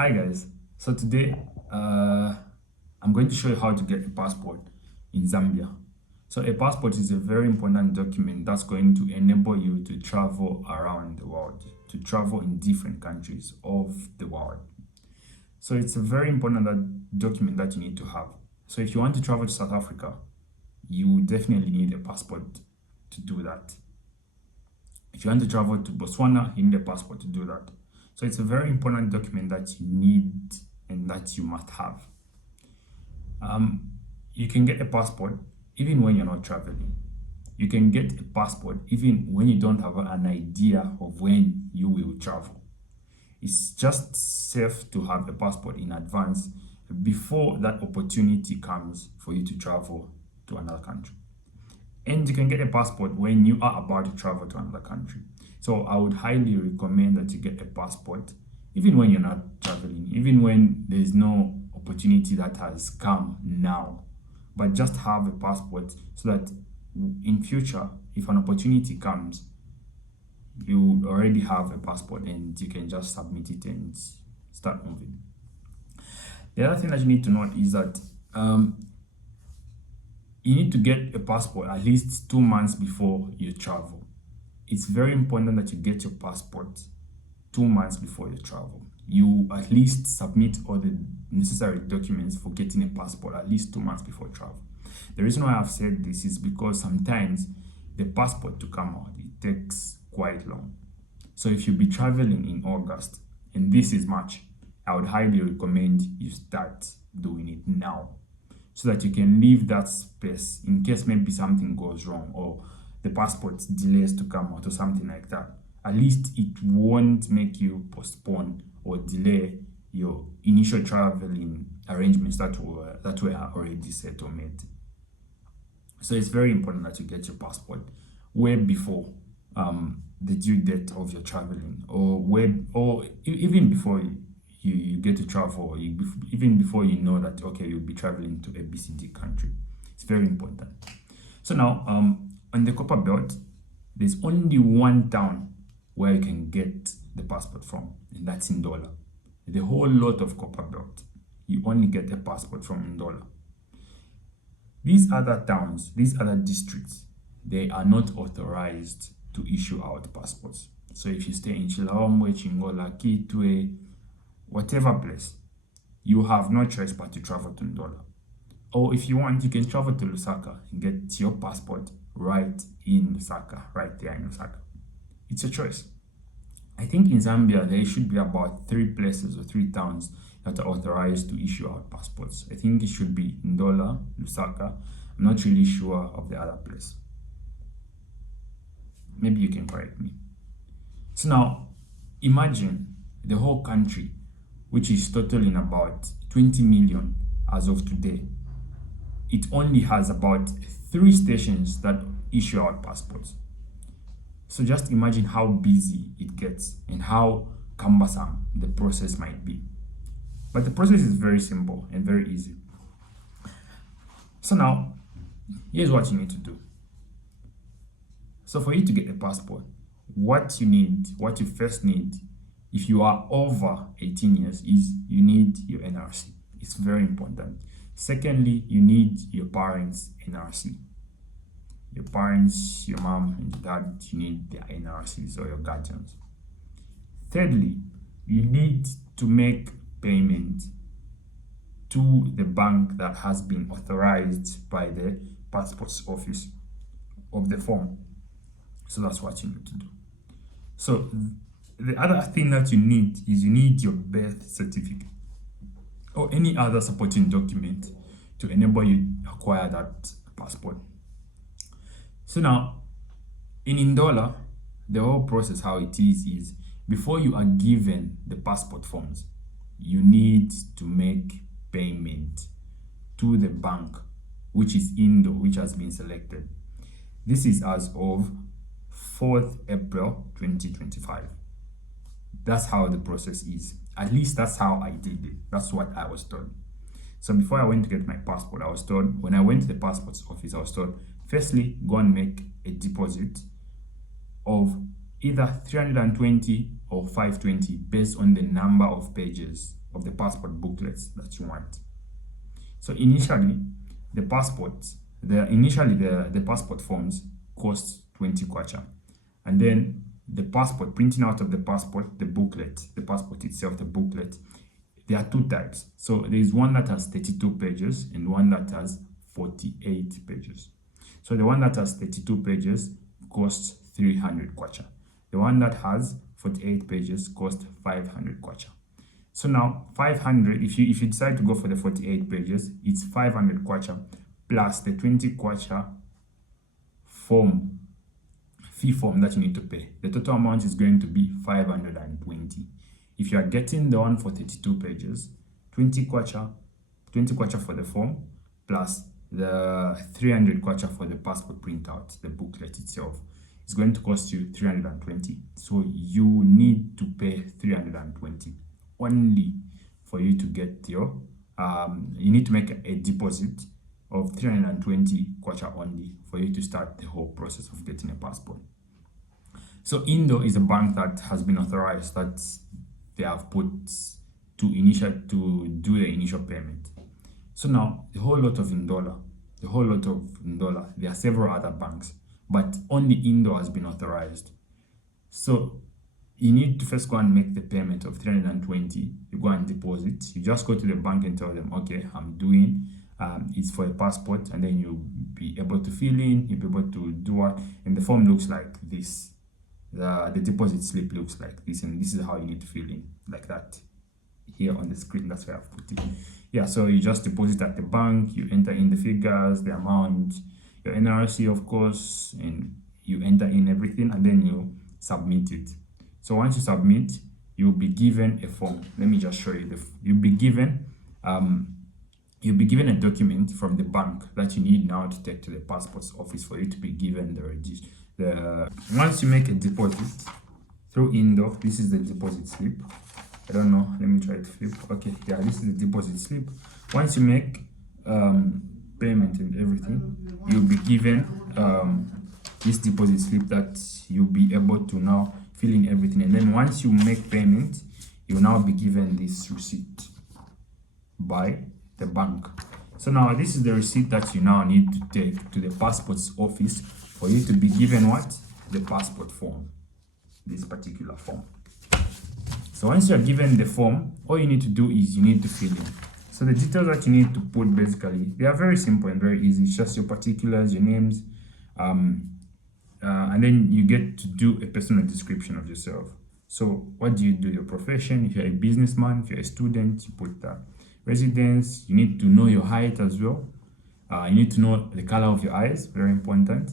Hi guys. So today I'm going to show you how to get a passport in Zambia. So a passport is a very important document that's going to enable you to travel around the world, to travel in different countries of the world. So it's a very important document that you need to have. So if you want to travel to South Africa, you definitely need a passport to do that. If you want to travel to Botswana, you need a passport to do that. So it's a very important document that you need and that you must have. You can get a passport even when you're not traveling. You can get a passport even when you don't have an idea of when you will travel. It's just safe to have a passport in advance before that opportunity comes for you to travel to another country. And you can get a passport when you are about to travel to another country. So I would highly recommend that you get a passport even when you're not traveling, even when there's no opportunity that has come now. But just have a passport so that in future, if an opportunity comes, you already have a passport and you can just submit it and start moving. The other thing that you need to note is that you need to get a passport at least 2 months before you travel. It's very important that you get your passport 2 months before you travel. You at least submit all the necessary documents for getting a passport at least 2 months before travel. The reason why I've said this is because sometimes the passport to come out, it takes quite long. So if you'll be traveling in August and this is March, I would highly recommend you start doing it now so that you can leave that space in case maybe something goes wrong or the passport delays to come out or something like that. At least it won't make you postpone or delay your initial traveling arrangements that were already set or made. So it's very important that you get your passport way before the due date of your traveling, or even before you get to travel, or even before you know that okay, you'll be traveling to a BCD country. It's very important. So now on the Copper Belt, there's only one town where you can get the passport from, and that's Ndola. The whole lot of Copper Belt, you only get a passport from Ndola. These other towns, these other districts, they are not authorized to issue out passports. So if you stay in Chilaomwe, Chingola, Kitwe, whatever place, you have no choice but to travel to Ndola. Or if you want, you can travel to Lusaka and get your passport right in Lusaka, right there in Lusaka. It's a choice. I think in Zambia, there should be about 3 places or 3 towns that are authorized to issue out passports. I think it should be Ndola, Lusaka. I'm not really sure of the other place. Maybe you can correct me. So now, imagine the whole country, which is totaling about 20 million as of today. It only has about 3 stations that issue out passports. So just imagine how busy it gets and how cumbersome the process might be. But the process is very simple and very easy. So now, here's what you need to do. So for you to get a passport, what you first need, if you are over 18 years, is you need your NRC. It's very important. Secondly, you need your parents' NRC. Your parents, your mom and your dad, you need their NRCs or your guardians. Thirdly, you need to make payment to the bank that has been authorized by the passports office of the form. So that's what you need to do. So the other thing that you need is you need your birth certificate or any other supporting document to enable you to acquire that passport. So now, in Ndola, the whole process, how it is before you are given the passport forms, you need to make payment to the bank, which is Indo, which has been selected. This is as of 4th April 2025. That's how the process is. At least that's how I did it. That's what I was told. So before I went to get my passport, I was told, when I went to the passports office, I was told, firstly, go and make a deposit of either 320 or 520 based on the number of pages of the passport booklets that you want. So initially, the passport forms cost 20 kwacha, and then the passport, printing out of the passport, the passport itself, the booklet, there are two types. So there is one that has 32 pages and one that has 48 pages. So the one that has 32 pages costs 300 kwacha. The one that has 48 pages costs 500 kwacha. So now 500, if you decide to go for the 48 pages, it's 500 kwacha plus the 20 kwacha fee form that you need to pay. The total amount is going to be 520. If you are getting the one for 32 pages, 20 kwacha for the form plus the 300 kwacha for the passport printout, the booklet itself, is going to cost you 320. So you need to pay 320 only for you to get your you need to make a deposit of 320 kwacha only for you to start the whole process of getting a passport. So Indo is a bank that has been authorized, that they have put to do the initial payment. So now the whole lot of Indola, there are several other banks, but only Indo has been authorized. So you need to first go and make the payment of 320. You go and deposit. You just go to the bank and tell them, okay, I'm doing it's for a passport, and then you'll be able to fill in, you'll be able to do what, and the form looks like this. The deposit slip looks like this, and this is how you need to fill in, like that here on the screen. That's where I've put it. Yeah, so you just deposit at the bank, you enter in the figures, the amount, your NRC of course, and you enter in everything, and then you submit it. So once you submit, you'll be given a form. Let me just show you. You'll be given a document from the bank that you need now to take to the passport's office for you to be given once you make a deposit through Indo, this is the deposit slip. I don't know, let me try to flip. Okay, yeah, this is the deposit slip. Once you make payment and everything, you'll be given this deposit slip that you'll be able to now fill in everything. And then once you make payment, you'll now be given this receipt by the bank. So now this is the receipt that you now need to take to the passport's office for you to be given what? The passport form, this particular form. So once you're given the form, all you need to do is you need to fill in. So the details that you need to put, basically, they are very simple and very easy. It's just your particulars, your names, and then you get to do a personal description of yourself. So what do? Your profession. If you're a businessman, if you're a student, you put that. Residence, you need to know your height as well. You need to know the color of your eyes, very important.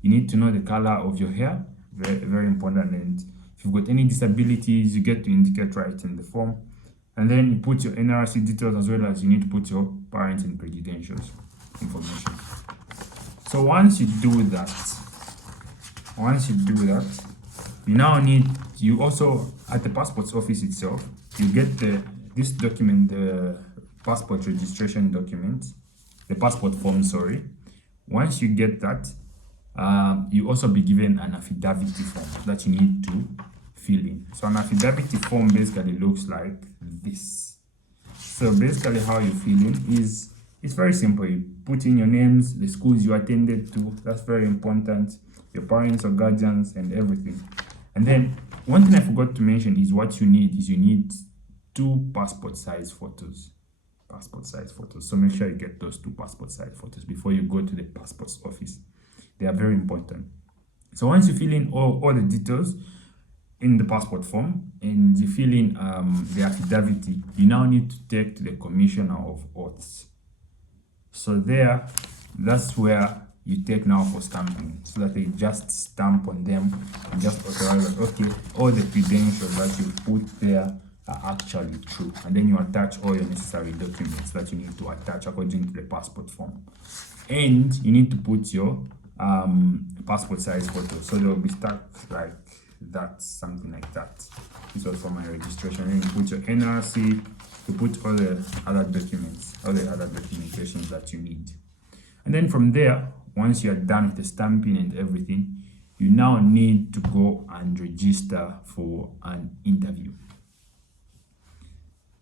You need to know the color of your hair, very, very important. And if you've got any disabilities, you get to indicate right in the form. And then you put your NRC details, as well as you need to put your parents and credentials information. So once you do that, you also, at the passport's office itself, you get this document, the passport registration document, the passport form, sorry. Once you get that, you also be given an affidavit form that you need to fill in. So an affidavit form basically looks like this. So basically how you fill in is, it's very simple. You put in your names, the schools you attended to, that's very important, your parents or guardians and everything. And then one thing I forgot to mention is what you need is you need 2 passport size photos. So make sure you get those 2 passport size photos before you go to the passport's office. They are very important. So once you fill in all the details in the passport form and you fill in the affidavit, you now need to take to the commissioner of oaths. So that's where you take now for stamping, so that they just stamp on them and just authorize that, okay, all the credentials that you put there are actually true. And then you attach all your necessary documents that you need to attach according to the passport form. And you need to put your passport size photo. So they'll be stacked like that, something like that. This was for my registration. And you put your NRC, you put all the other documents, all the other documentations that you need. And then from there, once you're done with the stamping and everything, you now need to go and register for an interview.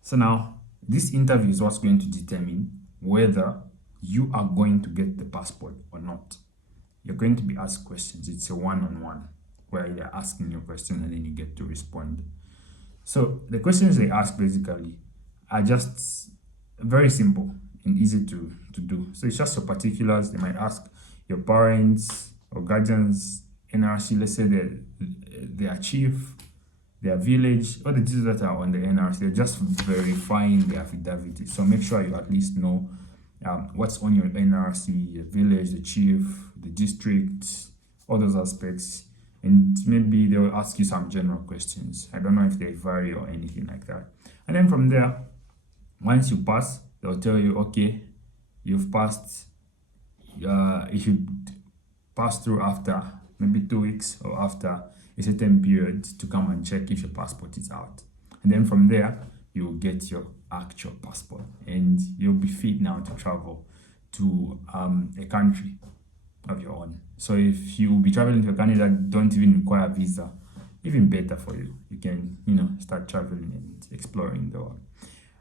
So now this interview is what's going to determine whether you are going to get the passport or not. You're going to be asked questions. It's a one-on-one where they're asking you questions and then you get to respond. So the questions they ask basically are just very simple and easy to do. So it's just your particulars. They might ask your parents or guardians, NRC, let's say their chief, their village, all the details that are on the NRC. They're just verifying the affidavit. So make sure you at least know what's on your NRC, the village, the chief, the district, all those aspects. And maybe they will ask you some general questions. I don't know if they vary or anything like that. And then from there, once you pass, they'll tell you, okay, you've passed. You should pass through after maybe 2 weeks or after a certain period to come and check if your passport is out. And then from there, you'll get your actual passport and you'll be fit now to travel to a country of your own. So if you will be traveling to a country that don't even require a visa, even better for you. You can, start traveling and exploring the world.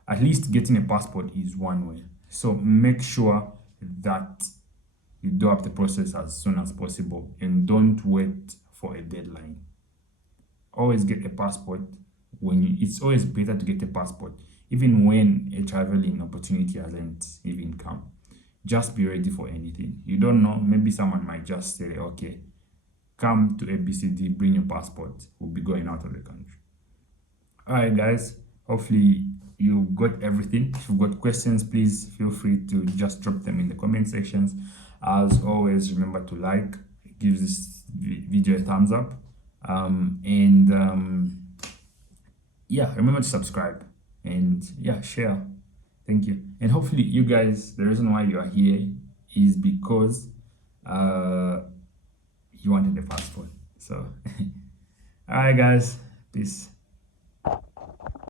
At least getting a passport is one way. So make sure that you do up the process as soon as possible and don't wait for a deadline. Always get a passport it's always better to get a passport even when a traveling opportunity hasn't even come. Just be ready for anything. You don't know, maybe someone might just say, okay, come to ABCD, bring your passport, we'll be going out of the country. All right, guys, hopefully you got everything. If you've got questions, please feel free to just drop them in the comment sections. As always, remember to like, give this video a thumbs up, remember to subscribe and share. Thank you. And hopefully you guys, the reason why you are here is because you wanted the passport. So all right, guys, peace.